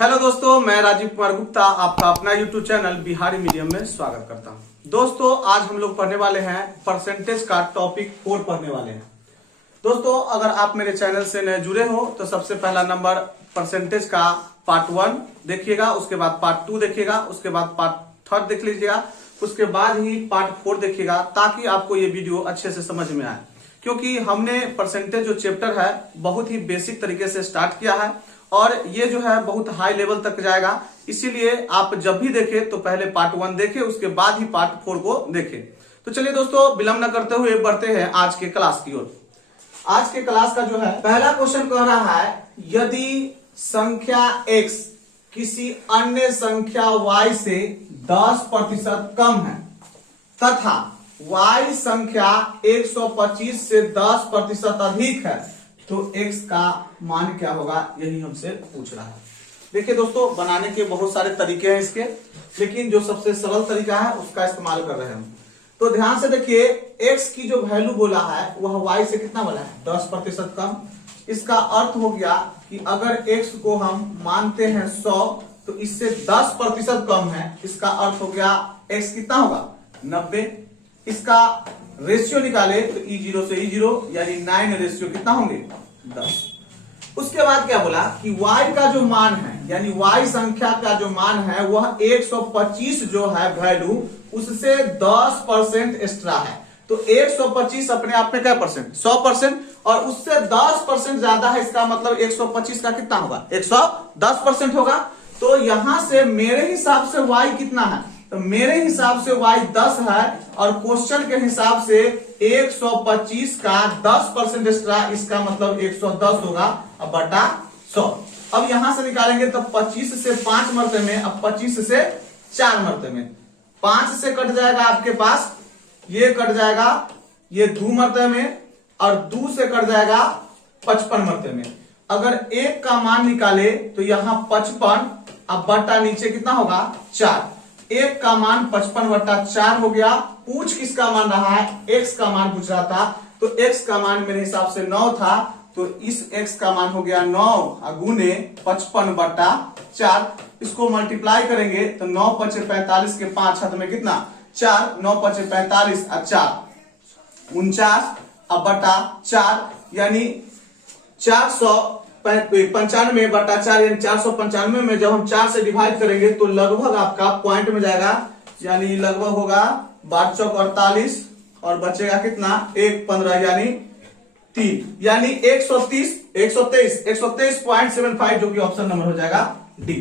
Hello दोस्तों, मैं राजीव कुमार गुप्ता आपका अपना यूट्यूब चैनल बिहारी मीडियम में स्वागत करता हूं। दोस्तों, आज हम लोग पढ़ने वाले हैं परसेंटेज का टॉपिक 4 पढ़ने वाले हैं। दोस्तों, अगर आप मेरे चैनल से नए जुड़े हो तो सबसे पहला नंबर परसेंटेज का पार्ट 1 देखिएगा, उसके बाद पार्ट 2 देखिएगा, उसके बाद पार्ट 3 देख लीजिएगा, उसके बाद ही पार्ट 4 देखिएगा, ताकि आपको ये वीडियो अच्छे से समझ में आए। क्योंकि हमने परसेंटेज जो चैप्टर है बहुत ही बेसिक तरीके से स्टार्ट किया है और ये जो है बहुत हाई लेवल तक जाएगा। इसीलिए आप जब भी देखें तो पहले पार्ट 1 देखें, उसके बाद ही पार्ट 4 को देखें। तो चलिए दोस्तों, विलंब न करते हुए बढ़ते हैं आज के क्लास की ओर। आज के क्लास का जो है पहला क्वेश्चन कह रहा है, यदि संख्या x किसी अन्य संख्या y से 10% कम है तथा y संख्या 125 से 10% अधिक है तो x का मान क्या होगा, यही हमसे पूछ रहा है। देखिए दोस्तों, बनाने के बहुत सारे तरीके हैं इसके, लेकिन जो सबसे सरल तरीका है उसका इस्तेमाल कर रहे हैं हम। तो ध्यान से देखिए, x की जो वैल्यू बोला है वह y से कितना बोला है, 10% कम। इसका अर्थ हो गया कि अगर x को हम मानते हैं 100 तो इससे 10% कम है, इसका अर्थ हो गया x कितना होगा, 90। इसका रेशियो निकाले तो E0 से E0 यानी 9 रेशियो कितना होंगे, 10। उसके बाद क्या बोला कि y का जो मान है यानी y संख्या का जो मान है वह 125 जो है वैल्यू उससे 10% एक्स्ट्रा है। तो 125 अपने आप में क्या परसेंट, 100%, और उससे 10% ज्यादा है, इसका मतलब 125 का कितना होगा, 110% होगा। तो यहां से मेरे हिसाब से y कितना है, तो मेरे हिसाब से y 10 है और क्वेश्चन के हिसाब से 125 का 10% एक्स्ट्रा, इसका मतलब 110 होगा अब बटा 100। अब यहां से निकालेंगे तो 25 से 5 मरते में, अब 25 से 4 मरते में 5 से कट जाएगा आपके पास, ये कट जाएगा, ये 2 मरते में, और 2 से कट जाएगा 55 मरते में। अगर 1 का मान निकाले तो यहां 55, अब बटा नीचे कितना होगा, 4। 1 का मान 55/4 हो गया। पूछ किसका मान रहा है, x का मान पूछ रहा था, तो x का मान मेरे हिसाब से 9 था, तो इस x का मान हो गया 9 गुने 55/4। इसको मल्टीप्लाई करेंगे तो 9 5 45 के 5 हाथ में कितना, 4, 9 5 45 और 4 49, अब बटा 4 यानी 495/4 यानी 495 में जब हम 4 से डिवाइड करेंगे तो लगभग आपका पॉइंट में जाएगा, यानी लगभग होगा 12 चौक 48 और बचेगा कितना, 1 15 यानी 3, यानी 123.75 जो कि ऑप्शन नंबर हो जाएगा डी।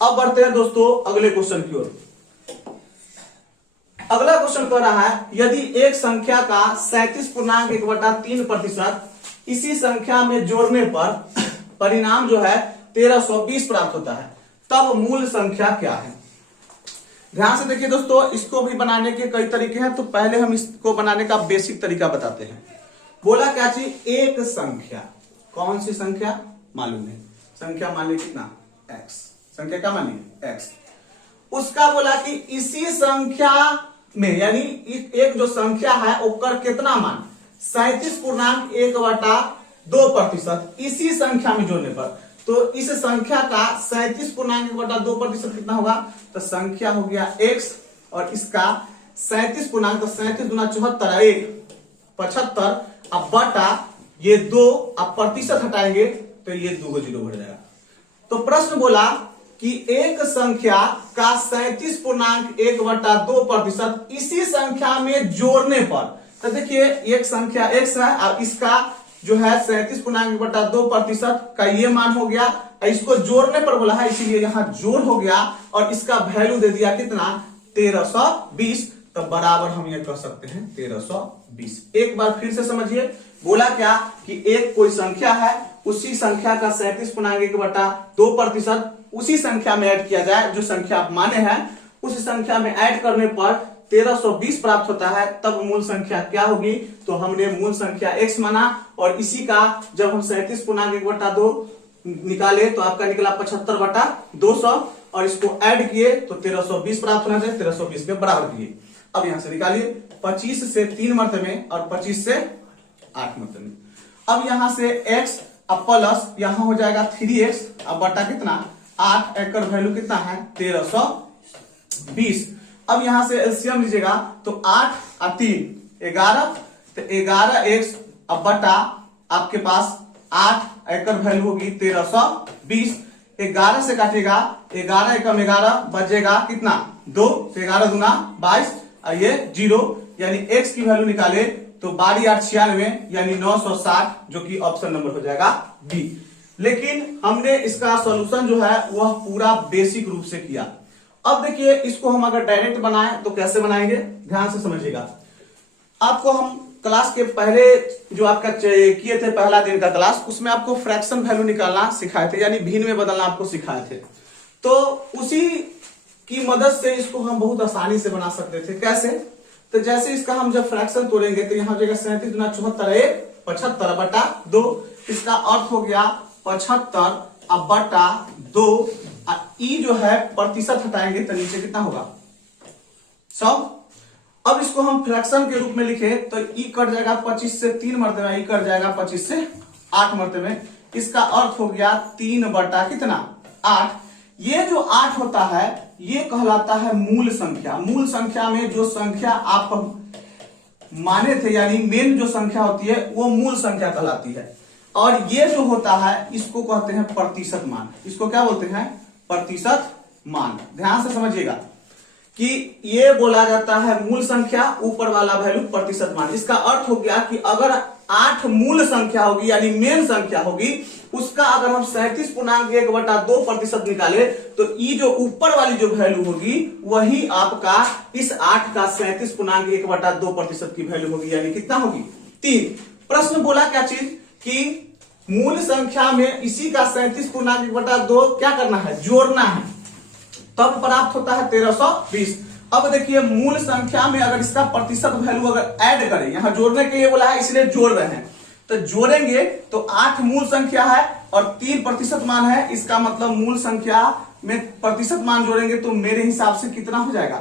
अब बढ़ते हैं दोस्तों अगले क्वेश्चन की ओर। अगला क्वेश्चन कह रहा है, यदि एक संख्या का 37.1/3% इसी संख्या में जोड़ने पर परिणाम जो है 1320 प्राप्त होता है, तब मूल संख्या क्या है। ध्यान से देखिए दोस्तों, इसको भी बनाने के कई तरीके हैं, तो पहले हम इसको बनाने का बेसिक तरीका बताते हैं। बोला क्या चीज, एक संख्या, कौन सी संख्या मालूम नहीं, संख्या मान लीजिए कितना, x, संख्या क्या मानिए x। उसका बोला कि इसी संख्या में, यानी एक जो संख्या है ओकर कितना मान 37.1/2%, इसी संख्या में जोड़ने पर, तो इस संख्या का 37.1/2% कितना होगा, तो संख्या हो गया x, और इसका 37 तो 37 गुना 74 1 75, अब बटा ये 2, अब प्रतिशत हटाएंगे तो ये 2 को 0 बढ़ जाएगा। तो प्रश्न बोला कि एक संख्या का 37.1/2% इसी संख्या में जोड़ने पर, तो देखिए एक संख्या x है और इसका जो है 37.1/2% का ये मान हो गया, इसको जोड़ने पर बोला है इसीलिए यहां जोड़ हो गया, और इसका वैल्यू दे दिया कितना, 1320, तो बराबर हम ये कह सकते हैं 1320। एक बार फिर से समझिए, बोला क्या कि एक कोई संख्या है, उसी संख्या का 37.1/2% उसी संख्या में ऐड किया जाए, जो संख्या आप माने हैं उस संख्या में ऐड करने पर 1320 प्राप्त होता है, तब मूल संख्या क्या होगी। तो हमने मूल संख्या x माना, और इसी का जब हम 37.1/2 निकाले तो आपका निकला 75/200, और इसको ऐड किए तो 1320 प्राप्त होना चाहिए, 1320 के बराबर किए। अब यहां से निकालिए, 25 से 3 मरते में और 25 से 8 मरते में। अब यहां से x अब प्लस यहां हो जाएगा 3x, अब बटा कितना 8 एकड़ वैल्यू कितना है 1320। अब यहां से एलसीएम लीजिएगा तो 8 और 3 11, तो 11 एक्स अब बटा आपके पास 8 एकड़ वैल्यू होगी 1320। 11 से काटेगा 11 एकम 11 बचेगा कितना 2, तो 11 दूना 22 और ये 0, यानी x की वैल्यू निकाले तो 12 8 96 यानी 960, जो कि ऑप्शन नंबर हो जाएगा बी। लेकिन हमने इसका सॉल्यूशन जो है वह पूरा बेसिक रूप से किया। अब देखिए इसको हम अगर डायरेक्ट बनाएं तो कैसे बनाएंगे, ध्यान से समझिएगा। आपको हम क्लास के पहले जो आपका किए थे पहला दिन का क्लास, उसमें आपको फ्रैक्शन वैल्यू निकालना सिखाए थे, यानी भिन्न में बदलना आपको सिखाए थे। तो उसी की मदद से इसको हम बहुत आसानी से बना सकते थे। कैसे, तो जैसे इसका हम जब फ्रैक्शन तोड़ेंगे तो यहाँ जगह 37 गुना 74 75 बटा 2, इसका अर्थ हो गया 75 अब बटा 2। ई जो है प्रतिशत हटाएंगे तो नीचे कितना होगा 100। अब इसको हम फ्रैक्शन के रूप में लिखे तो ई कट जाएगा 25 से 3 मरतबा, ई कट जाएगा 25 से 8 मरतबे। इसका अर्थ हो गया 3 बटा कितना 8। ये जो 8 होता है ये कहलाता है मूल संख्या। मूल संख्या में जो संख्या आप माने थे, यानी मेन जो संख्या होती है वो मूल संख्या कहलाती है। और ये जो होता है इसको कहते हैं प्रतिशत मान। इसको क्या बोलते हैं, प्रतिशत मान। ध्यान से समझिएगा कि ये बोला जाता है मूल संख्या, ऊपर वाला वैल्यू प्रतिशत मान। इसका अर्थ हो गया कि अगर 8 मूल संख्या होगी यानी मेन संख्या होगी, उसका अगर हम 37.1/2 प्रतिशत निकाले तो ये जो ऊपर वाली जो वैल्यू होगी वही आपका इस 8 का 37.1/2 प्रतिशत की वैल्यू होगी, यानी कितना होगी 3। प्रश्न बोला क्या चीज कि मूल संख्या में इसी का 37.1/2 क्या करना है, जोड़ना है, तब प्राप्त होता है 1320। अब देखिए मूल संख्या में अगर इसका प्रतिशत वैल्यू अगर ऐड करें, यहां जोड़ने के लिए बोला है इसलिए जोड़ रहे हैं, तो जोड़ेंगे तो 8 मूल संख्या है और 3 प्रतिशत मान है। इसका मतलब मूल संख्या में प्रतिशत मान जोड़ेंगे तो मेरे हिसाब से कितना हो जाएगा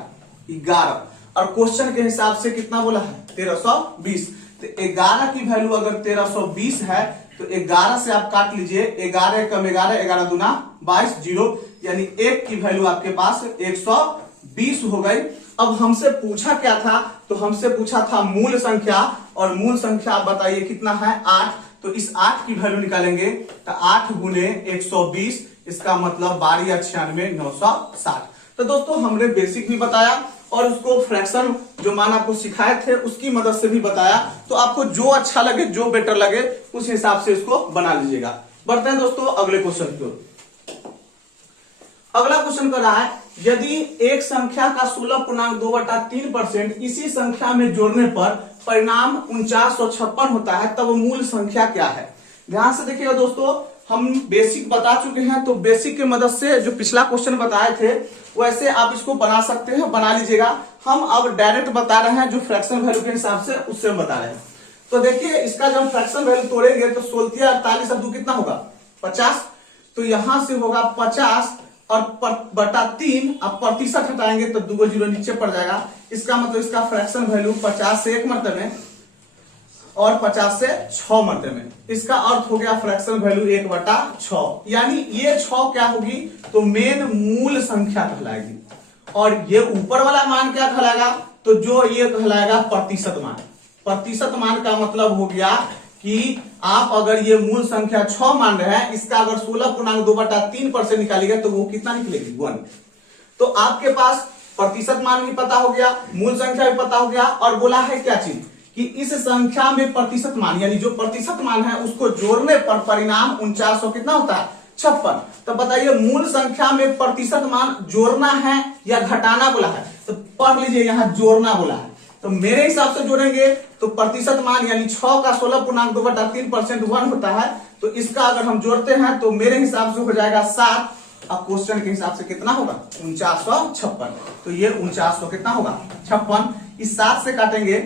11, और क्वेश्चन के हिसाब से कितना बोला है 1320। तो 11 की वैल्यू अगर 1320 है तो 11 से आप काट लीजिए, 11 कम 11, 11 दूना 22, 0, यानी 1 की वैल्यू आपके पास 120 हो गई। अब हमसे पूछा क्या था, तो हमसे पूछा था मूल संख्या, और मूल संख्या आप बताइए कितना है 8। तो इस 8 की वैल्यू निकालेंगे तो 8 गुने 120, इसका मतलब 12 या 96 960। तो दोस्तों हमने बेसिक भी बताया और उसको फ्रैक्शन जो मान आपको सिखाए थे उसकी मदद से भी बताया। तो आपको जो अच्छा लगे, जो बेटर लगे, उस हिसाब से इसको बना लीजिएगा। बढ़ते हैं दोस्तों अगले क्वेश्चन की ओर। अगला क्वेश्चन कर रहा है, यदि एक संख्या का 16.2/3% इसी संख्या में जोड़ने पर परिणाम 4956 होता है, तब मूल संख्या क्या है। ध्यान से देखिएगा दोस्तों, हम बेसिक बता चुके हैं, तो बेसिक की मदद से जो पिछला क्वेश्चन बताए थे वैसे आप इसको बना सकते हैं, बना लीजिएगा। हम अब डायरेक्ट बता रहे हैं जो फ्रैक्शन वैल्यू के हिसाब से, उससे हम बता रहे हैं। तो देखिए इसका जब फ्रैक्शन वैल्यू तोड़ेंगे तो 16 48 अब 2 कितना होगा 50। तो यहां से होगा 50 और बटा 3, अब प्रतिशत हटाएंगे तो 2 0 नीचे पड़ जाएगा। इसका मतलब इसका फ्रैक्शन वैल्यू 50 से 1 मरतबे और 50 से 6 मरतबे। इसका अर्थ हो गया फ्रैक्शन वैल्यू 1/6, यानी ये 6 क्या होगी तो मेन मूल संख्या कहलाएगी। और ये ऊपर वाला मान क्या कहलाएगा, तो जो ये कहलाएगा प्रतिशत मान। प्रतिशत मान का मतलब हो गया कि आप अगर ये मूल संख्या 6 मान रहे हैं, इसका अगर 16.2/3% निकालिएगा तो वो कितना निकलेगी 1। तो आपके पास प्रतिशत मान भी पता हो गया, मूल संख्या भी पता हो गया, और बोला है क्या चीज कि इस संख्या में प्रतिशत मान, यानी जो प्रतिशत मान है उसको जोड़ने पर परिणाम 4900 कितना होता है 56। तो बताइए मूल संख्या में प्रतिशत मान जोड़ना है या घटाना बोला है, तो पढ़ लीजिए यहाँ जोड़ना बोला है। तो मेरे हिसाब से जोड़ेंगे तो प्रतिशत मान यानी 6 का 16.2/3% 1 होता है, तो इसका अगर हम जोड़ते हैं तो मेरे हिसाब से हो जाएगा 7। अब क्वेश्चन के हिसाब से कितना होगा 4956। तो ये 4900 कितना होगा 56। इस 7 से काटेंगे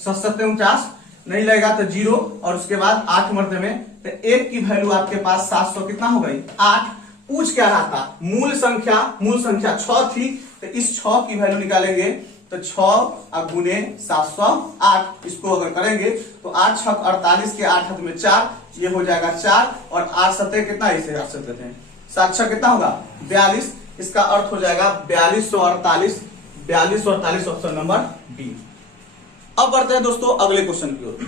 7 49 नहीं लगेगा तो 0, और उसके बाद 8 मरते में, तो 1 की वैल्यू आपके पास 700 कितना हो गई 8। पूछ क्या रहा था मूल संख्या 6 थी, तो इस 6 की वैल्यू निकालेंगे तो 6 गुने 708, इसको अगर करेंगे तो 8 6 48 के 8 हाथ में 4, ये हो जाएगा 4, और 8 7 कितना, इसे 8 7 7 6 कितना होगा 42, इसका अर्थ हो जाएगा 4248, 4248 ऑप्शन नंबर बी। अब बढ़ते हैं दोस्तों अगले क्वेश्चन की ओर।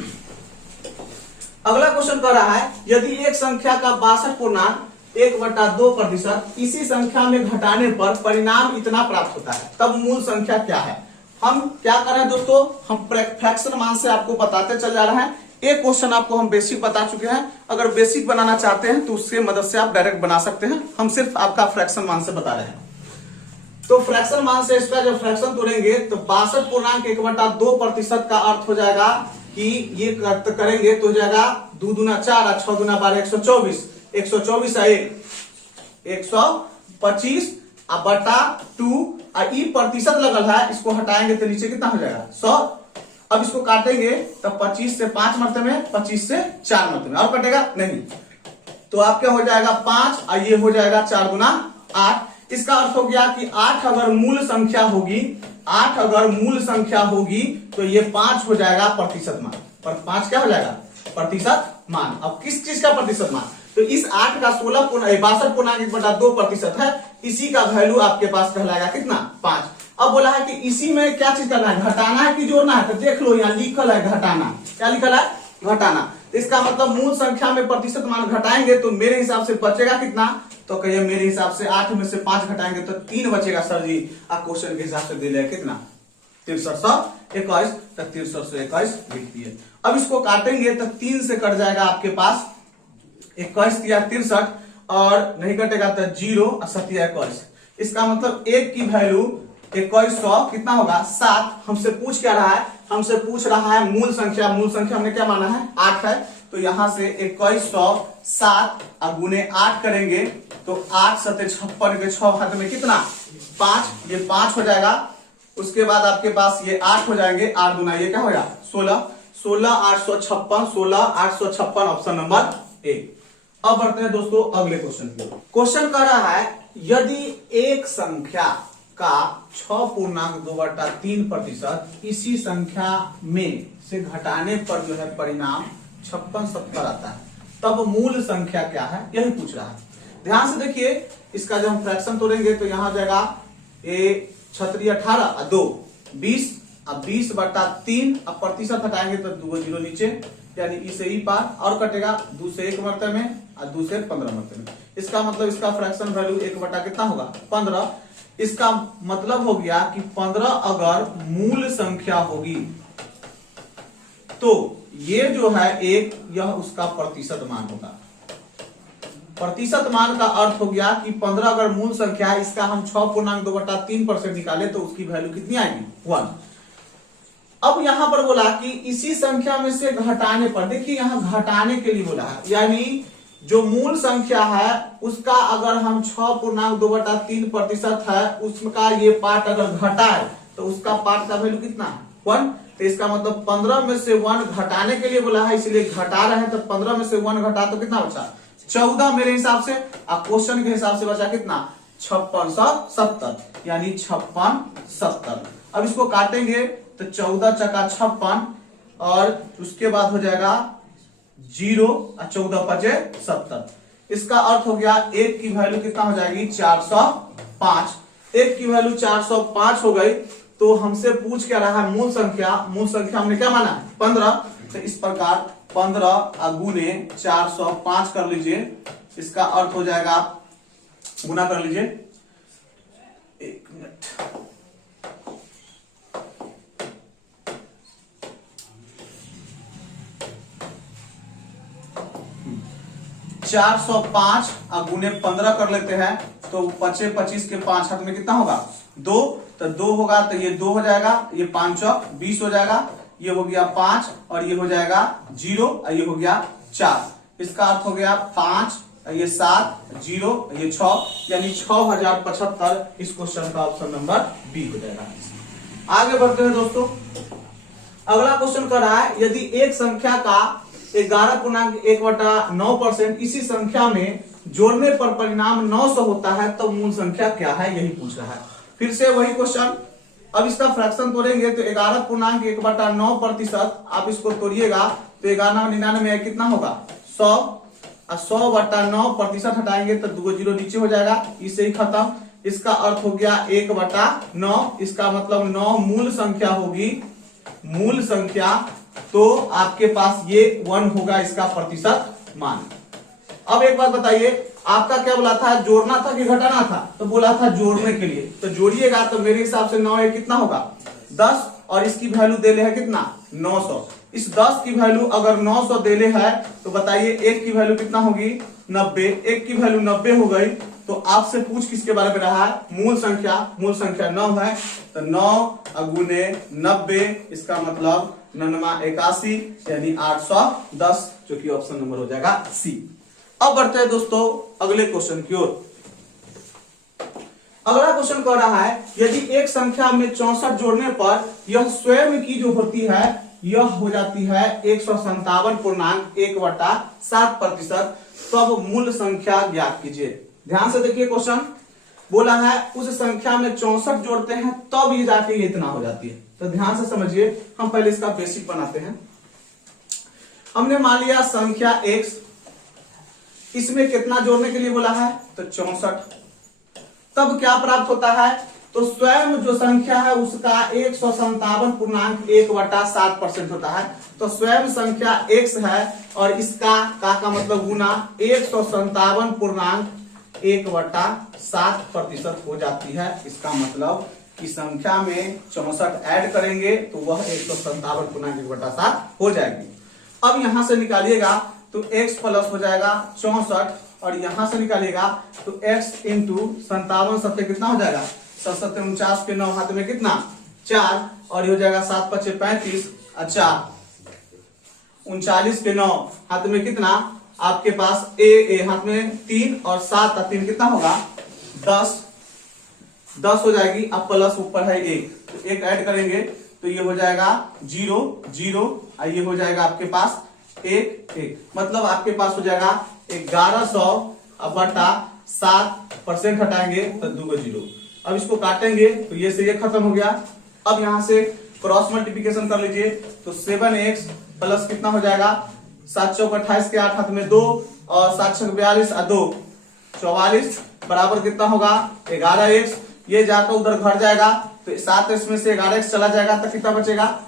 अगला क्वेश्चन कह रहा है यदि एक संख्या का 62.1/2% इसी संख्या में घटाने पर परिणाम इतना प्राप्त होता है, तब मूल संख्या क्या है। हम क्या कर रहे हैं दोस्तों, हम फ्रैक्शन मान से आपको बताते चल जा रहे हैं। एक क्वेश्चन आपको हम बेसिक बता चुके हैं, अगर बेसिक बनाना चाहते हैं तो उसके मदद से आप डायरेक्ट बना सकते हैं। हम सिर्फ आपका फ्रैक्शन मान से बता रहे हैं। तो फ्रैक्शन मान से इसका जब फ्रैक्शन तोड़ेंगे तो 62.1/2% का अर्थ हो जाएगा कि ये करेंगे तो हो जाएगा 2 दूना 4 और 6 दूना 12 124, 124 है 125 बटा 2 और ई प्रतिशत लगल है, इसको हटाएंगे तो नीचे कितना हो जाएगा 100। अब इसको काटेंगे तो 25 से 5 मरते में, 25 से 4 मरते में, और कटेगा नहीं तो आपका हो जाएगा 5 और ये हो जाएगा 4 गुना 8। इसका अर्थ हो गया कि 8 अगर मूल संख्या होगी, 8 अगर मूल संख्या होगी तो ये 5 हो जाएगा प्रतिशत मान। पर 5 क्या हो जाएगा प्रतिशत मान। अब किस चीज का प्रतिशत मान, तो इस 8 का 62.1/2% है, इसी का वैल्यू आपके पास कहलाएगा कितना 5। अब बोला है कि इसी में क्या चीज करना है, घटाना है कि जोड़ना है, तो देख लो यहाँ लिखल है घटाना। क्या लिखल है घटाना। तो इसका मतलब मूल संख्या में प्रतिशत मान घटाएंगे तो मेरे हिसाब से बचेगा कितना, तो कहिए मेरे हिसाब से 8 में से 5 घटाएंगे तो 3 बचेगा सर जी। आप क्वेश्चन के हिसाब से दे लिया कितना 6321, तो 6321 लिख दिए। अब इसको काटेंगे तो 3 से कट जाएगा आपके पास 21 या 63 और नहीं कटेगा तो 0 और 7 21। इसका मतलब एक की वैल्यू 2100 कितना होगा 7। हमसे पूछ क्या रहा है, हमसे पूछ रहा है मूल संख्या। मूल संख्या हमने क्या माना है 8 है, तो यहां से 2100 7 और गुने 8 करेंगे तो 8 7 56 के 6 हाथ में कितना 5, ये 5 हो जाएगा। उसके बाद आपके पास ये 8 हो जाएंगे, 8 गुना ये क्या होगा 16, 16 856, 16 856 ऑप्शन नंबर ए। अब बढ़ते हैं दोस्तों अगले क्वेश्चन की। क्वेश्चन कह रहा है यदि एक संख्या का 6.2/3% इसी संख्या में से घटाने पर जो है परिणाम 56 70 आता है, तब मूल संख्या क्या है, यही पूछ रहा है। ध्यान से देखिए, इसका जब हम फ्रैक्शन तोड़ेंगे तो यहां जाएगा ए 6 18 और 2 20 और 20/3 अब प्रतिशत हटाएंगे तो 2 0 नीचे, यानी ई से ई पार, और कटेगा 2 से 1 मरते में और 2 से 15 मरते में। इसका मतलब इसका फ्रैक्शन वैल्यू 1 बटा कितना होगा 15। इसका मतलब हो गया कि 15 अगर मूल संख्या होगी तो ये जो है एक, यह उसका प्रतिशत मान होगा। प्रतिशत मान का अर्थ हो गया कि 15 अगर मूल संख्या है, इसका हम 6.2/3% निकाले तो उसकी वैल्यू कितनी आएगी 1। अब यहां पर बोला कि इसी संख्या में से घटाने पर, देखिए यहां घटाने के लिए बोला है, यानी जो मूल संख्या है उसका अगर हम 6.2/3% है, उसका ये पार्ट अगर घटाए तो उसका पार्ट का वैल्यू कितना है 1। तो इसका मतलब 15 में से 1 घटाने के लिए बोला है, इसलिए घटा रहे हैं। तो 15 में से 1 घटा तो कितना बचा 14 मेरे हिसाब से। अब क्वेश्चन के हिसाब से बचा कितना 5670, यानी 5670। अब इसको काटेंगे तो 14 चका 56 और उसके बाद हो जाएगा 0 और 14 पचे 70। इसका अर्थ हो गया एक की वैल्यू कितना हो जाएगी 405। एक की वैल्यू 405 हो गई। तो हमसे पूछ क्या रहा है मूल संख्या। मूल संख्या हमने क्या माना 15। तो इस प्रकार 15 गुने 405 कर लीजिए, इसका अर्थ हो जाएगा, गुना कर लीजिए, 1 मिनट, 405 गुने 15 कर लेते हैं तो 25 के 5 हाथ में कितना होगा 2। तो 2 होगा तो ये 2 हो जाएगा, ये 5 20 हो जाएगा, ये हो गया 5 और ये हो जाएगा 0 और ये हो गया 4। इसका अर्थ हो गया 5 ये 7 0 ये 6, यानी 6075 इस क्वेश्चन का ऑप्शन नंबर बी हो जाएगा। आगे बढ़ते हैं दोस्तों। अगला क्वेश्चन कर रहा है यदि एक संख्या का 11.1/9% इसी संख्या में जोड़ने पर परिणाम 900 होता है तो मूल संख्या क्या है, यही पूछ रहा है। फिर से वही क्वेश्चन। अब इसका फ्रैक्शन तोड़ेंगे तो 11.1/9%, आप इसको तोड़िएगा तो 11 99 कितना होगा 100 और 100/9 हटाएंगे तो 2 जीरो नीचे हो जाएगा, इसे ही खत्म। इसका अर्थ हो गया 1/9। इसका मतलब 9 मूल संख्या होगी, मूल संख्या, तो आपके पास ये 1 होगा इसका प्रतिशत मान। अब एक बात बताइए, आपका क्या बोला था, जोड़ना था कि घटाना था? तो बोला था जोड़ने के लिए, तो जोड़िएगा तो मेरे हिसाब से 9 कितना होगा 10, और इसकी वैल्यू देले है कितना 900। इस 10 की वैल्यू अगर 900 देले है तो बताइए 1 की वैल्यू कितना होगी 90। 1 की वैल्यू 90 हो गई, तो आपसे पूछ किसके बारे में रहा है, मूल संख्या। मूल संख्या 9 है, तो 9 गुने 90, इसका मतलब 981 यानी 810, जो कि ऑप्शन नंबर हो जाएगा सी। अब बढ़ते हैं दोस्तों अगले क्वेश्चन की ओर। अगला क्वेश्चन कह रहा है, यदि एक संख्या में 64 जोड़ने पर यह स्वयं की जो होती है यह हो जाती है 157.1/7%, तब मूल संख्या ज्ञात कीजिए। ध्यान से देखिए, क्वेश्चन बोला है उस संख्या में 64 जोड़ते हैं तब ये जाके ये इतना हो जाती है। तो ध्यान से समझिए, हम पहले इसका बेसिक बनाते हैं। हमने मान लिया संख्या x, इसमें कितना जोड़ने के लिए बोला है तो 64, तब क्या प्राप्त होता है, तो स्वयं जो संख्या है उसका 157.1/7% होता है। तो स्वयं संख्या x है और इसका का मतलब गुना 157.1/7% हो जाती है। इसका मतलब कि संख्या में 64 ऐड करेंगे तो वह 157.1/7 हो जाएगी। अब यहां से निकालिएगा तो x प्लस हो जाएगा 64, और यहां से निकालिएगा तो x इंटू 57 सत्ते कितना हो जाएगा 7 के 9 हाथ में कितना 4, और ये हो जाएगा 7 5 35, अच्छा 39 के 9 हाथ में कितना आपके पास ए हाथ में 3, और 7 3 कितना होगा 10 हो जाएगी। अब प्लस ऊपर है 1, तो 1 ऐड करेंगे तो ये हो जाएगा 0 0, और ये हो जाएगा आपके पास 1 मतलब आपके पास हो जाएगा 1100/7% हटाएंगे तो 2 जीरो। अब इसको काटेंगे तो ये से ये खत्म हो गया। अब यहां से क्रॉस मल्टीप्लिकेशन कर लीजिए तो 7x प्लस कितना हो जाएगा 7 चौक 28 के 8 हाथ में 2, और 7 छक 42 और 2 44 बराबर कितना होगा 11x। ये जाकर उधर घट जाएगा तो 7x में से 11x चला जाएगा तो कितना बचेगा,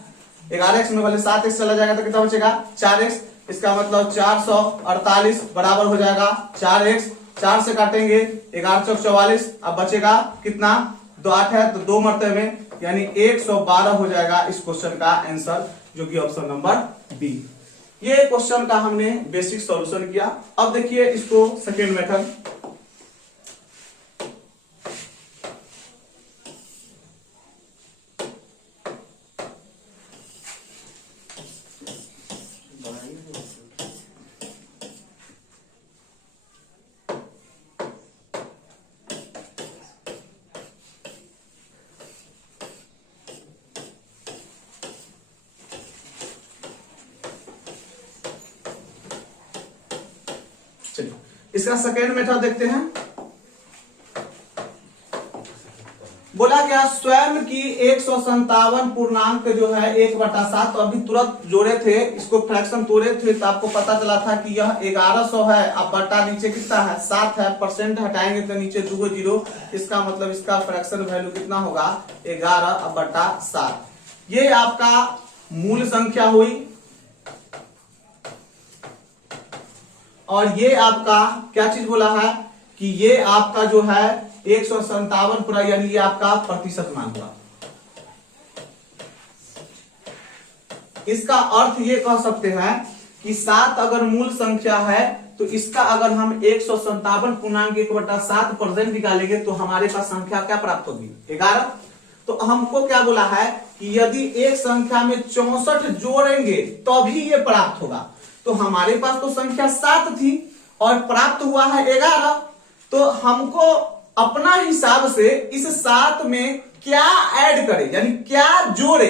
11x में वाले 7x चला जाएगा तो कितना बचेगा 4x। इसका मतलब 448 बराबर हो जाएगा 4x। 4 से काटेंगे 11 चौक 44, अब बचेगा कितना 2 8 है तो 2 मरते में, यानी 112 हो जाएगा इस क्वेश्चन का आंसर, जो कि ऑप्शन नंबर बी। ये क्वेश्चन का हमने बेसिक सॉल्यूशन किया। अब देखिए इसको सेकेंड मेथड। चलिए इसका सेकेंड मेथड देखते हैं। बोला क्या, स्वयं की 157 पूर्णांक जो है 1/7, तो अभी तुरंत जोड़े थे, इसको फ्रैक्शन तोड़े थे तो आपको पता चला था कि यह 1100 है। अब बटा नीचे कितना है 7 है, परसेंट हटाएंगे तो नीचे 2 जीरो, इसका मतलब इसका फ्रैक्शन वैल्यू कितना होगा 11/7। ये आपका मूल संख्या हुई, और ये आपका क्या चीज बोला है कि ये आपका जो है 157 पूरा, यानी ये आपका प्रतिशत मान हुआ। इसका अर्थ ये कह सकते हैं कि 7 अगर मूल संख्या है तो इसका अगर हम 157.1/7% निकालेंगे तो हमारे पास संख्या क्या प्राप्त होगी 11। तो हमको क्या बोला है कि यदि एक संख्या में 64 जोड़ेंगे तभी ये प्राप्त होगा। तो हमारे पास तो संख्या 7 थी और प्राप्त हुआ है 11, तो हमको अपना हिसाब से इस 7 में क्या ऐड करें, यानी क्या जोड़े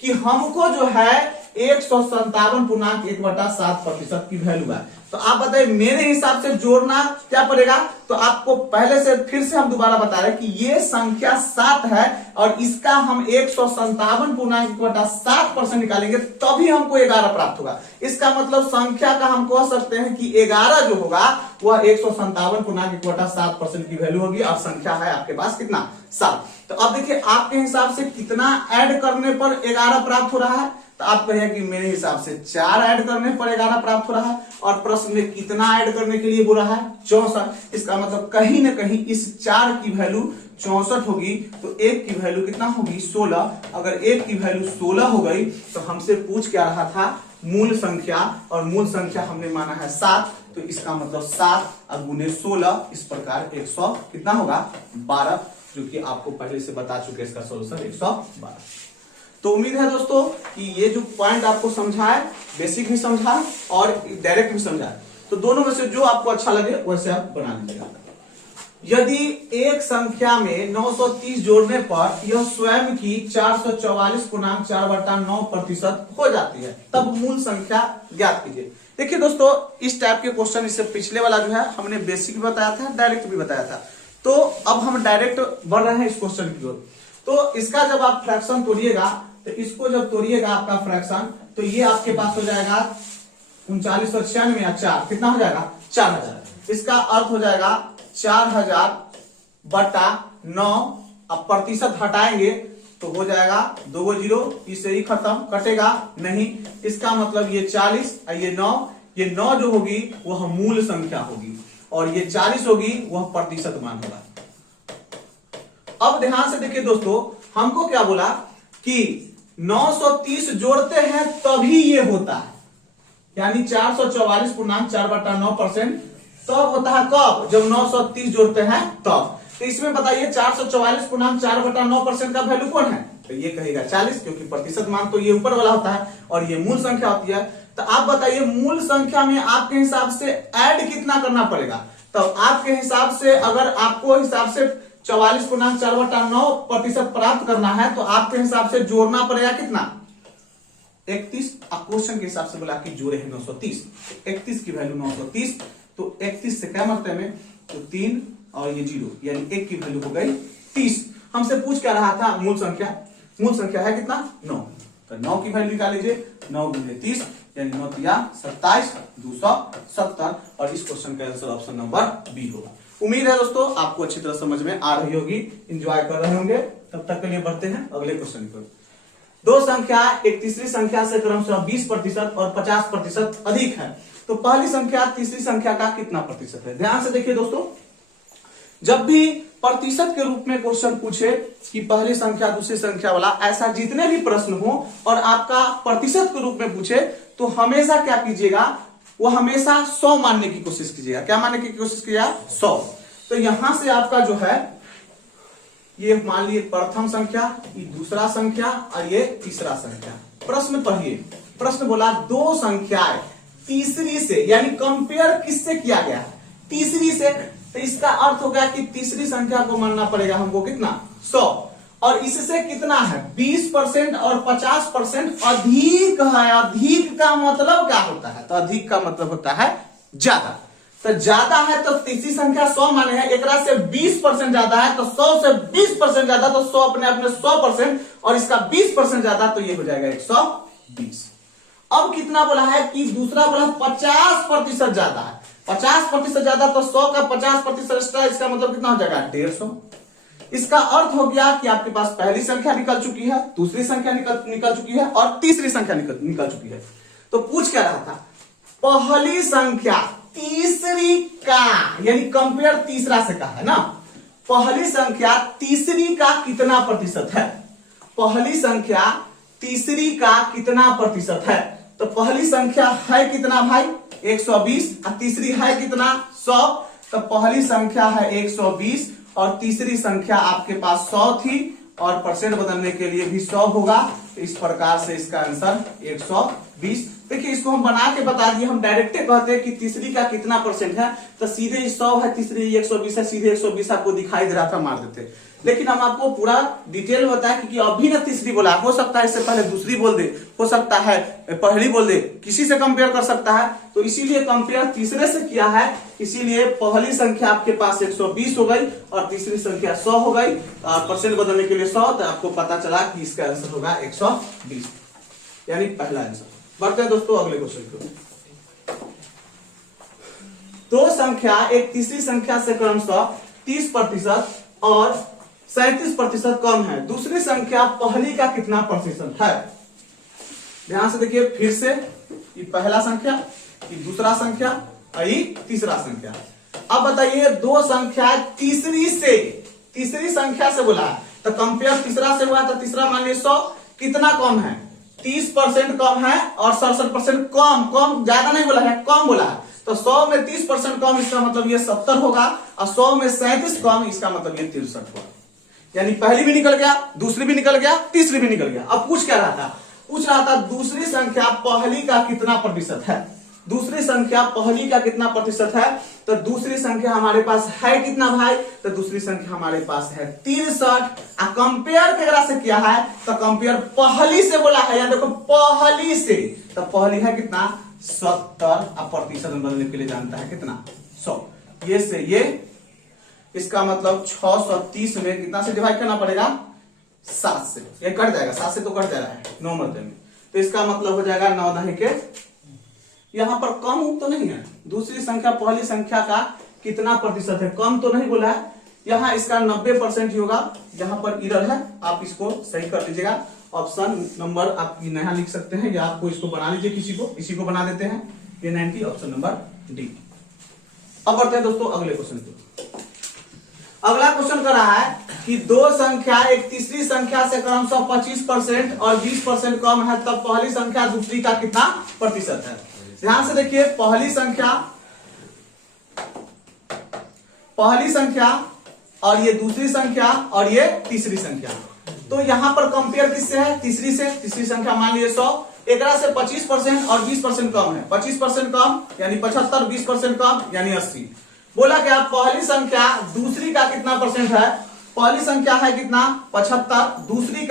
कि हमको जो है 157.1/7% की वैल्यू है। तो आप बताइए मेरे हिसाब से जोड़ना क्या पड़ेगा। तो आपको पहले से फिर से हम दोबारा बता रहे हैं कि ये संख्या 7 है और इसका हम 157.1/7% निकालेंगे तभी हमको 11 प्राप्त होगा। इसका मतलब संख्या का हम कह सकते हैं कि 11 जो होगा वह 157.1/7% की वैल्यू होगी और संख्या है आपके पास कितना 7। तो अब देखिए आपके हिसाब से कितना ऐड करने पर 11 प्राप्त हो रहा है। तो आप कहिए कि मेरे हिसाब से 4 ऐड करने पर 11 प्राप्त हो रहा है और प्रश्न में कितना ऐड करने के लिए बोल रहा है 64। इसका मतलब कहीं ना कहीं इस 4 की वैल्यू 64 होगी। तो 1 की वैल्यू कितना होगी 16। अगर 1 की वैल्यू 16 हो गई तो हमसे पूछ क्या रहा था मूल संख्या, और मूल संख्या हमने माना है 7। तो इसका मतलब 7 गुने 16 इस प्रकार 100 कितना होगा 12, जो कि आपको पहले से बता चुके इसका सोल्यूशन 112। तो उम्मीद है दोस्तों कि ये जो पॉइंट आपको समझा है, बेसिक भी समझा और डायरेक्ट भी समझा है, तो दोनों में से जो आपको अच्छा लगे वैसे आप बना लीजिएगा। यदि एक संख्या में 930 जोड़ने पर यह स्वयं की 444.4/9% हो जाती है तब मूल संख्या ज्ञात कीजिए। देखिए दोस्तों इस टाइप के क्वेश्चन, इससे पिछले वाला जो है हमने बेसिक भी बताया था, डायरेक्ट भी बताया था। तो अब हम डायरेक्ट बढ़ रहे हैं इस क्वेश्चन की ओर। तो इसका जब आप फ्रैक्शन तोड़िएगा तो इसको जब तोड़िएगा आपका फ्रैक्शन, तो ये आपके पास हो जाएगा 39 और 96 या 4 कितना हो जाएगा 4000। इसका अर्थ हो जाएगा 4000/9। अब प्रतिशत हटाएंगे तो हो जाएगा 2 0, इसे ही खत्म, कटेगा नहीं। इसका मतलब ये 40 और ये 9 जो होगी वह मूल संख्या होगी और ये 40 होगी वह प्रतिशत मान होगा। अब ध्यान से देखिए दोस्तों, हमको क्या बोला कि 930 जोड़ते हैं तभी ये होता है, यानी 444.4/9% तब होता है कब, जब 930 जोड़ते हैं तब। तो इसमें बताइए 444.4/9% का वैल्यू कौन है, तो ये कहेगा 40, क्योंकि प्रतिशत मान तो ये ऊपर वाला होता है और ये मूल संख्या होती है। तो आप बताइए मूल संख्या में आपके हिसाब से ऐड कितना करना पड़ेगा। तो आपके हिसाब से अगर आपको हिसाब से 44.4/9% प्राप्त करना है तो आपके हिसाब से जोड़ना पड़ेगा कितना 31। क्वेश्चन के हिसाब से बोला कि जोड़े हैं 930, 31 की वैल्यू 930। तो 31 से क्या मतलब में तो 3 और ये 0, यानी 1 की वैल्यू हो गई 30। हमसे पूछ क्या रहा था मूल संख्या, मूल संख्या है कितना 9। तो 9 की वैल्यू निकाल लीजिए, 9 गुणे 30 यानी 9 तिया 27, 270। और इस क्वेश्चन का आंसर ऑप्शन नंबर बी होगा। उम्मीद है दोस्तों आपको अच्छी तरह समझ में आ रही होगी, एंजॉय कर रहे होंगे। तब तक के लिए बढ़ते हैं अगले क्वेश्चन पर। दो संख्या एक तीसरी संख्या से क्रमशः 20% और 50% अधिक है, तो पहली संख्या तीसरी संख्या का कितना प्रतिशत है। ध्यान से देखिए दोस्तों, जब भी प्रतिशत के रूप में क्वेश्चन पूछे कि पहली संख्या दूसरी संख्या वाला, ऐसा जितने भी प्रश्न हो और आपका प्रतिशत के रूप में पूछे तो हमेशा क्या कीजिएगा, वो हमेशा 100 मानने की कोशिश कीजिएगा। क्या मानने की कोशिश कीजिएगा 100। तो यहां से आपका जो है ये मान लीजिए प्रथम संख्या, ये दूसरा संख्या और ये तीसरा संख्या। प्रश्न पढ़िए, प्रश्न बोला दो संख्याएं तीसरी से, यानी कंपेयर किससे किया गया तीसरी से। तो इसका अर्थ हो गया कि तीसरी संख्या को मानना पड़ेगा हमको कितना 100, और इससे कितना है 20% और 50% अधिक है। अधिक का मतलब क्या होता है, तो अधिक का मतलब होता है ज्यादा। तो ज्यादा है तो तीसरी संख्या 100 माने हैं, एक से 20% ज्यादा है तो 100 से 20% ज्यादा, तो 100 अपने आप में 100% और इसका 20% ज्यादा, तो ये हो जाएगा 120। अब कितना बोला है कि दूसरा बोला 50% ज्यादा है, 50% ज्यादा, तो 100 का 50% एक्स्ट्रा, इसका मतलब कितना हो जाएगा 150। इसका अर्थ हो गया कि आपके पास पहली संख्या निकल चुकी है, दूसरी संख्या निकल चुकी है और तीसरी संख्या निकल चुकी है। तो पूछ क्या रहा था, पहली संख्या तीसरी का, यानी कंपेयर तीसरा से कहा है ना, पहली संख्या तीसरी का कितना प्रतिशत है। पहली संख्या तीसरी का कितना प्रतिशत है, तो पहली संख्या है कितना भाई 120 और तीसरी है कितना 100। तो पहली संख्या है 120 और तीसरी संख्या आपके पास 100 थी और परसेंट बदलने के लिए भी 100 होगा। तो इस प्रकार से इसका आंसर 120। देखिए इसको हम बना के बता दिए, हम डायरेक्ट कहते हैं कि तीसरी का कितना परसेंट है, तो सीधे 100 है, तीसरी 120 है, सीधे 120 आपको दिखाई दे रहा था, मार देते। लेकिन हम आपको पूरा डिटेल में बताया क्योंकि अभी ना तीसरी बोला, हो सकता है इससे पहले दूसरी बोल दे, हो सकता है पहली बोल दे, किसी से कंपेयर कर सकता है, तो इसीलिए कंपेयर तीसरे से किया है। इसीलिए पहली संख्या आपके पास 120 हो गई और तीसरी संख्या 100 हो गई, और परसेंट बदलने के लिए 100, तो आपको पता चला कि इसका आंसर होगा 120, यानी पहला आंसर। बढ़ते हैं दोस्तों अगले क्वेश्चन को। दो संख्या एक तीसरी संख्या से क्रमशः 30% और 37% कम है, दूसरी संख्या पहली का कितना प्रतिशत है? ध्यान से देखिए फिर से, ये पहला संख्या, ये दूसरा संख्या और ये तीसरा संख्या। अब बताइए दो संख्या तीसरी संख्या से बोला है, तो कंपेयर तीसरा से हुआ, तो तीसरा मान लीजिए 100, कितना कम है? 30% कम है और 67% कम ज्यादा नहीं बोला है, कम बोला है। तो 100 में 30% कम, इसका मतलब ये 70 होगा, और 100 में 37 कम, इसका मतलब ये 63 होगा। यानी पहली भी निकल गया, दूसरी भी निकल गया, तीसरी भी निकल गया। अब पूछ क्या रहा था? पूछ रहा था दूसरी संख्या पहली का कितना प्रतिशत है। दूसरी संख्या पहली का कितना प्रतिशत है, तो दूसरी संख्या हमारे पास है कितना भाई? तो दूसरी संख्या हमारे पास है 63। कंपेयर केकरा से किया है? तो कंपेयर पहली से बोला है, यहाँ देखो पहली से, तो पहली है कितना? 70। अब प्रतिशत में बदलने के लिए जानता है कितना? 100। ये से ये, इसका मतलब 630 में कितना से डिवाइड करना पड़ेगा? 7 से। ये कट जाएगा, 7 से तो कट जा रहा है 9 मरते में, तो इसका मतलब हो जाएगा 9 दही के। यहां पर कम तो नहीं है, दूसरी संख्या पहली संख्या का कितना प्रतिशत है, कम तो नहीं बोला है। यहाँ इसका 90% ही होगा, जहां पर इरर है आप इसको सही कर लीजिएगा। ऑप्शन नंबर आप नया लिख सकते हैं, या आपको इसको बना लीजिए, किसी को बना देते हैं, ये 90 ऑप्शन नंबर डी। अब बढ़ते हैं दोस्तों अगले क्वेश्चन पे। अगला क्वेश्चन कर रहा है कि दो संख्या एक तीसरी संख्या से क्रमशः 25% और 20% कम है, तब पहली संख्या दूसरी का कितना प्रतिशत है? ध्यान से देखिए, पहली संख्या और ये दूसरी संख्या और ये तीसरी संख्या, तो यहां पर कंपेयर किससे है? तीसरी से। तीसरी संख्या मान लीजिए 100, एकरा से 25% और 20% कम है, 25% कम यानी 75, 20% कम यानी 80। बोला क्या पहली संख्या दूसरी का कितना परसेंट है? पहली संख्या है कितना? 75, दूसरी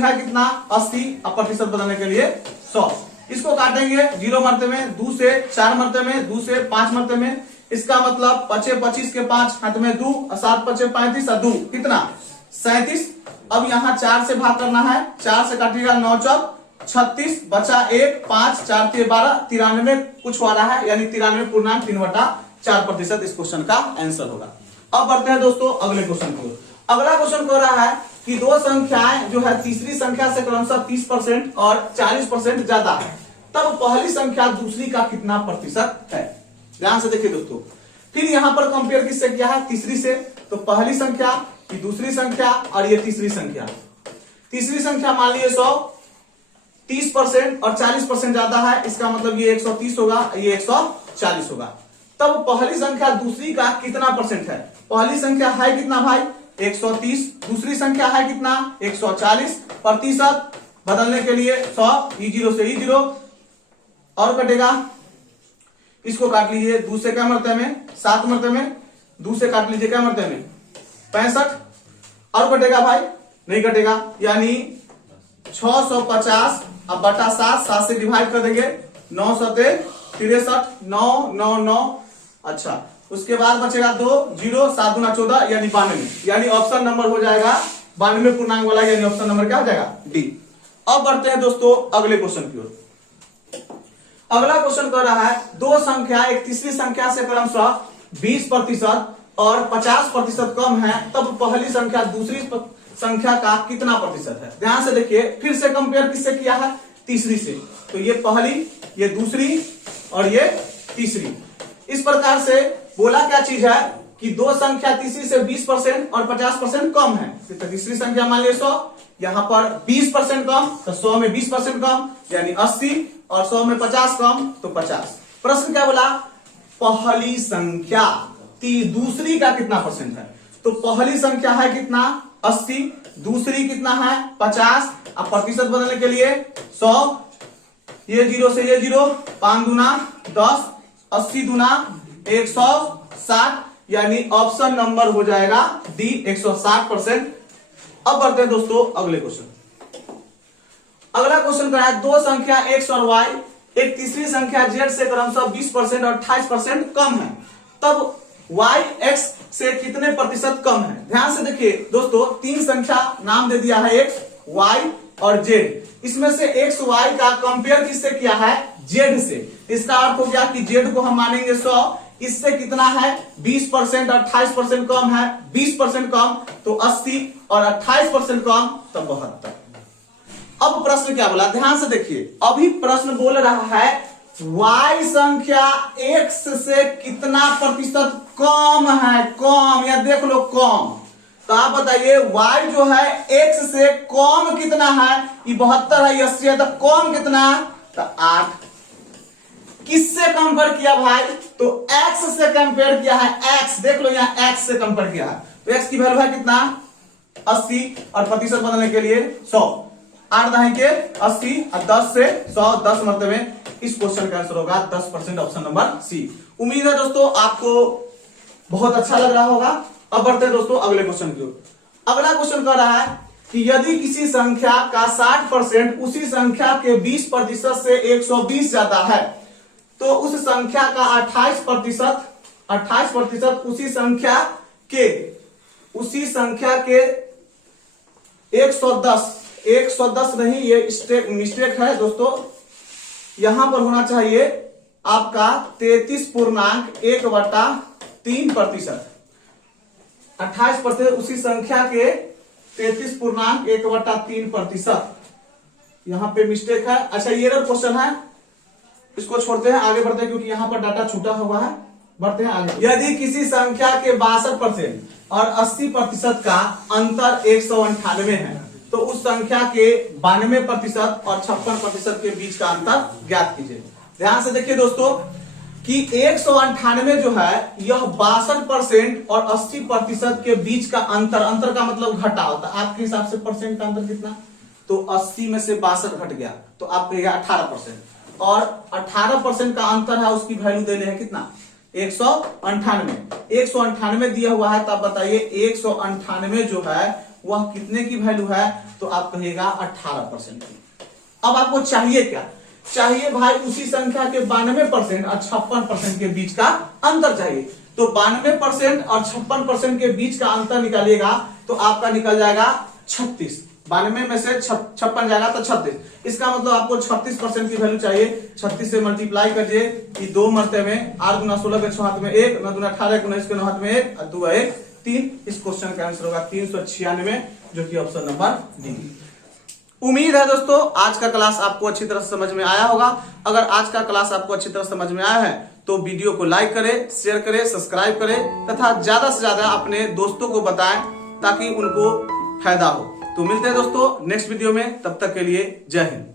है कितना? 80। अब प्रतिशत बदलने के लिए 100, इसको काटेंगे 0 मरते में, 2 से 4 मरते में, 2 से 5 मरते में, इसका मतलब 25 के 5 हाथ में 2, 7 5 35 और 2 कितना? 37। अब यहाँ 4 से भाग करना है, 4 से काटिएगा 9 चौक 36, बचा 1, 5 4 3 12, 93 कुछ वाला है, यानी 93.3/4% इस क्वेश्चन का आंसर होगा। अब बढ़ते हैं दोस्तों अगले क्वेश्चन को। अगला क्वेश्चन कह रहा है कि दो संख्याएं जो है तीसरी संख्या से क्रमशः 30% और 40% ज्यादा है, तब पहली संख्या दूसरी का कितना प्रतिशत है? ध्यान से देखिए दोस्तों, फिर यहां पर कंपेयर किससे किया है? तीसरी से। तो पहली संख्या, ये दूसरी संख्या और ये तीसरी संख्या। तीसरी संख्या मान लीजिए 100, 30% और 40% ज्यादा है, इसका मतलब ये 130 होगा, ये 140 होगा। तब पहली संख्या दूसरी का कितना परसेंट है? पहली संख्या है कितना भाई? 130, दूसरी संख्या है कितना? 140। प्रतिशत बदलने के लिए 100, E0 से E0 और कटेगा, इसको काट लीजिए 2 से क्या मरते में? 7 मरते में, 2 से काट लीजिए क्या मरते में? 65 और कटेगा भाई? नहीं कटेगा, यानी 650 अब बटा 7, 7 से डिवाइड कर देंगे, 9 7 63, 9 9 9। अच्छा, उसके बाद बचेगा 2 0, 7 गुना 14 यानी 92, यानी ऑप्शन नंबर हो जाएगा 92 पूर्णांक वाला, यानी ऑप्शन नंबर क्या हो जाएगा? डी। अब बढ़ते हैं दोस्तों अगले क्वेश्चन की ओर। अगला क्वेश्चन कह रहा है दो संख्या एक तीसरी संख्या से क्रमशः 20% और 50% कम है, तब पहली संख्या दूसरी संख्या का कितना प्रतिशत है? ध्यान से देखिए, फिर से कंपेयर किससे किया है? तीसरी से। तो ये पहली, ये दूसरी और ये तीसरी। इस प्रकार से बोला क्या चीज है कि दो संख्या तीसरी से 20% और 50% कम है। तो तीसरी संख्या मान लिया 100, यहां पर 20% कम, तो 100 में 20% कम यानी 80, और 100 में 50 कम तो 50। प्रश्न क्या बोला? पहली संख्या दूसरी का कितना परसेंट है? तो पहली संख्या है कितना? 80, दूसरी कितना है? 50। अब प्रतिशत बदलने के लिए 100, ये 0 से ये 0, 5 दूना 10, 80 दूना 160, यानी ऑप्शन नंबर हो जाएगा डी 160%। अब बढ़ते हैं दोस्तों अगले क्वेश्चन। अगला क्वेश्चन क्या है, दो संख्या x और y, एक तीसरी संख्या z से क्रमशः 20% और 28% कम है, तब y x से कितने प्रतिशत कम है। ध्यान से देखिए दोस्तों, तीन संख्या नाम दे दिया है x, y और z। इसमें से x y का कंपेयर किससे किया है, z से। इसका अर्थ हो गया कि z को हम मानेंगे 100, इससे कितना है 20% और 28% कम है, 20% कम तो 80 और 28% कम तो 72। अब प्रश्न क्या बोला, ध्यान से देखिए। अभी प्रश्न बोल रहा है y संख्या x से कितना प्रतिशत कम है, कम, या देख लो कम। तो आप बताइए y जो है x से कम कितना है, ये 72 है, 80 है, तो कम कितना, तो 8। किससे कंपेयर किया भाई, तो x से कंपेयर किया है, x देख लो यहाँ x से कंपेयर किया है, तो x की वैल्यू है कितना 80 और प्रतिशत बदलने के लिए 100, 8 दहाई के 80 और 10 से 100, 10 मरतबे इस क्वेश्चन का आंसर होगा 10%, ऑप्शन नंबर सी। उम्मीद है दोस्तों आपको बहुत अच्छा लग रहा होगा। अब बढ़ते हैं दोस्तों अगले क्वेश्चन की ओर। अगला क्वेश्चन कह रहा है कि यदि किसी संख्या का 60% उसी संख्या के 20% से 120 ज्यादा है, तो उस संख्या का 28% उसी संख्या के 110 नहीं, ये मिस्टेक है दोस्तों, यहां पर होना चाहिए आपका 33.1/3%। 28% उसी संख्या के 33.1/3%, यहां पे मिस्टेक है। अच्छा ये क्वेश्चन है, इसको छोड़ते हैं, आगे बढ़ते हैं क्योंकि यहां पर डाटा छूटा हुआ है। बढ़ते हैं आगे। यदि किसी संख्या के 62% और 80% का अंतर 198 है, तो उस संख्या के 92% और 56% के बीच का अंतर ज्ञात कीजिए। ध्यान से देखिए दोस्तों कि 198 जो है यह 62% और 80% के बीच का अंतर का मतलब घटा होता है। आपके हिसाब से परसेंट का अंतर कितना, तो 80 में से 62 घट गया तो आप कहिएगा 18%, और 18% का अंतर है, उसकी वैल्यू देने है कितना 198 दिया हुआ है। तब बताइए 198 जो है वह कितने की वैल्यू है, तो आप कहिएगा 18% की। अब आपको चाहिए क्या, चाहिए भाई उसी संख्या के 92% और 56% के बीच का अंतर चाहिए। तो 92% और 56% के बीच का अंतर निकालिएगा तो आपका निकल जाएगा 36। 92 में से 56 जाएगा तो 36, इसका मतलब आपको 36% की वैल्यू चाहिए। 36 से मल्टीप्लाई करिए कि 2 मरते में 8 गुना 16 के 6 हाथ में 1, 9 गुना 18 गुना इसके 9 हाथ में 1 और 2 1 3। इस क्वेश्चन का आंसर होगा 396, जो कि ऑप्शन नंबर डी। उम्मीद है दोस्तों आज का क्लास आपको अच्छी तरह से समझ में आया होगा। अगर आज का क्लास आपको अच्छी तरह समझ में आया है तो वीडियो को लाइक करें, शेयर करें, सब्सक्राइब करें तथा ज्यादा से ज्यादा अपने दोस्तों को बताएं ताकि उनको फायदा हो। तो मिलते हैं दोस्तों नेक्स्ट वीडियो में, तब तक के लिए जय हिंद।